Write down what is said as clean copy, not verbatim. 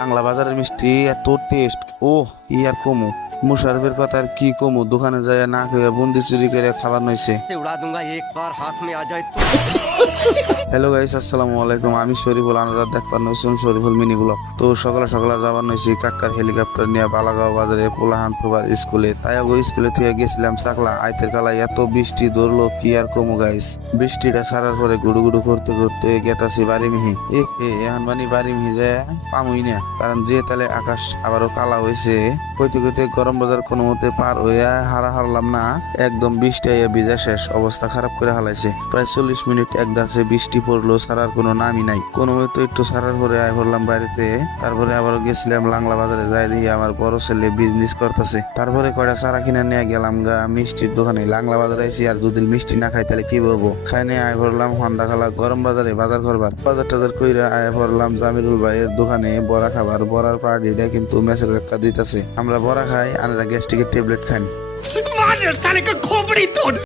বাংলা বাজারের মিষ্টি এত টেস্ট, ও কি আর কমু। মুশারফের কথা আর কি কমু, দোকানে যায় না খেয়ে বুন্দি চুরি করে খাবার নইছে। से उड़ा दूंगा एक बार हाथ में आ जाए तो। হ্যালো গাইস, আসসালামু আলাইকুম। আমি শরীফুল, আনুরাধ দেখবার নইছুন শরীফুল মিনি ব্লগ। তো সকালে সকালে যাবার নইছি কাক্কার হেলিকপ্টার নিয়ে বালাগাঁও বাজারে পোলাহান থোবার স্কুলে। তাই আগো স্কুলে থেকে গেছিলাম চাকলা। আইতের কালায় এত বৃষ্টি ধরলো কি আর কমু গাইস। বৃষ্টিটা ছাড়ার পরে গুড়ু গুড়ু করতে করতে গেতাছি বাড়ি মিহি। এখন মানে বাড়ি মিহি যায় পামুই না, কারণ যে তালে আকাশ আবারও কালা হয়েছে। কইতে কইতে গরম বাজার কোনো মতে পার হইয়া হারলাম না, একদম বৃষ্টি আইয়া ভিজা শেষ, অবস্থা খারাপ করে হালাইছে। প্রায় 40 মিনিট এক দাঁড়ছে বৃষ্টি পড়লো, ছাড়ার কোনো নামই নাই। কোনো মতো একটু ছাড়ার পরে আয় পড়লাম বাড়িতে। তারপরে আবারও গেছিলাম লাংলা বাজারে, যাই দেখি আমার বড় ছেলে বিজনেস করতেছে। তারপরে কয়টা চারা কিনে নিয়ে গেলাম গা মিষ্টির দোকানে। লাংলা বাজারে আইসি, আর যদি মিষ্টি না খাই তাহলে কি বলবো। খাই নিয়ে আয় পড়লাম হন্দা খালা গরম বাজারে বাজার করবার। বাজার টাজার কইরা আয় পড়লাম জামিরুল ভাইয়ের দোকানে বড়া খাবার। বড়ার পার্টিটা কিন্তু মেসের কাকা দিতেছে। আমরা বড়া খাই, আর গ্যাস্ট্রিকের ট্যাবলেট খাই।